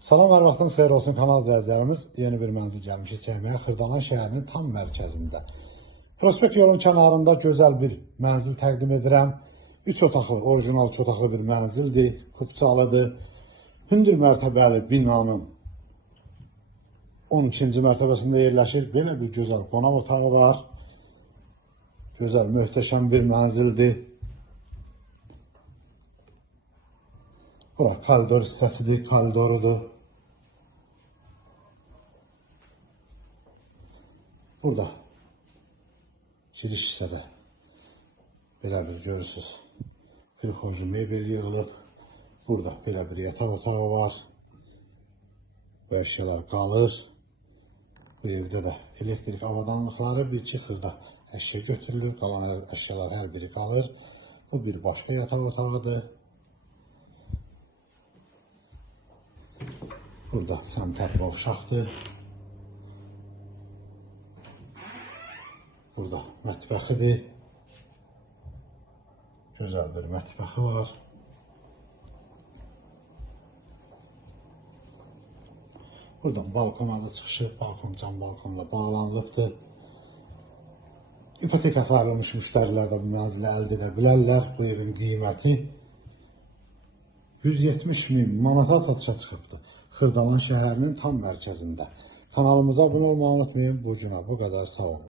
Salam, hər vaxtın xeyir olsun kanal izləyicilərimiz. Yeni bir mənzil gəlmişik çəkməyə. Xırdalan şəhərinin tam mərkəzində. Prospekt yolun kənarında gözəl bir mənzil təqdim edirəm. 3 otaqlı, orijinal 3 otaqlı bir mənzildir. Kupçalıdır. Hündür mərtəbəli binanın 12-ci mərtəbəsində yerləşir. Belə bir gözəl qonaq otağı var. Gözəl, möhtəşəm bir mənzildir. Bura koridor hissəsidir, koridorudur. Burada giriş hissədə belə bir görürsünüz. Bir xoşu mebel yığılıb. Burada belə bir yataq otağı var. Bu əşyalar qalır. Bu evdə də elektrik avadanlıqları bir-iki xırda əşya götürülür. Qalan əşyalar hər biri qalır. Bu bir başqa yataq otağıdır. Burada sanitar qovşaqdır. Burada mətbəxidir. Gözəl bir mətbəxi var. Buradan balkona da çıxışı, balkon cam balkonla bağlanılıbdır. İpotekası ayrılmış müştərilər də bu mənzili əldə edə bilərlər. Bu evin qiyməti 170.000 manata satışa çıxıbdır. Xırdalan şəhərinin tam mərkəzində. Kanalımıza abunə olmayı unutmayın. Bu günə bu qədər, sağ olun.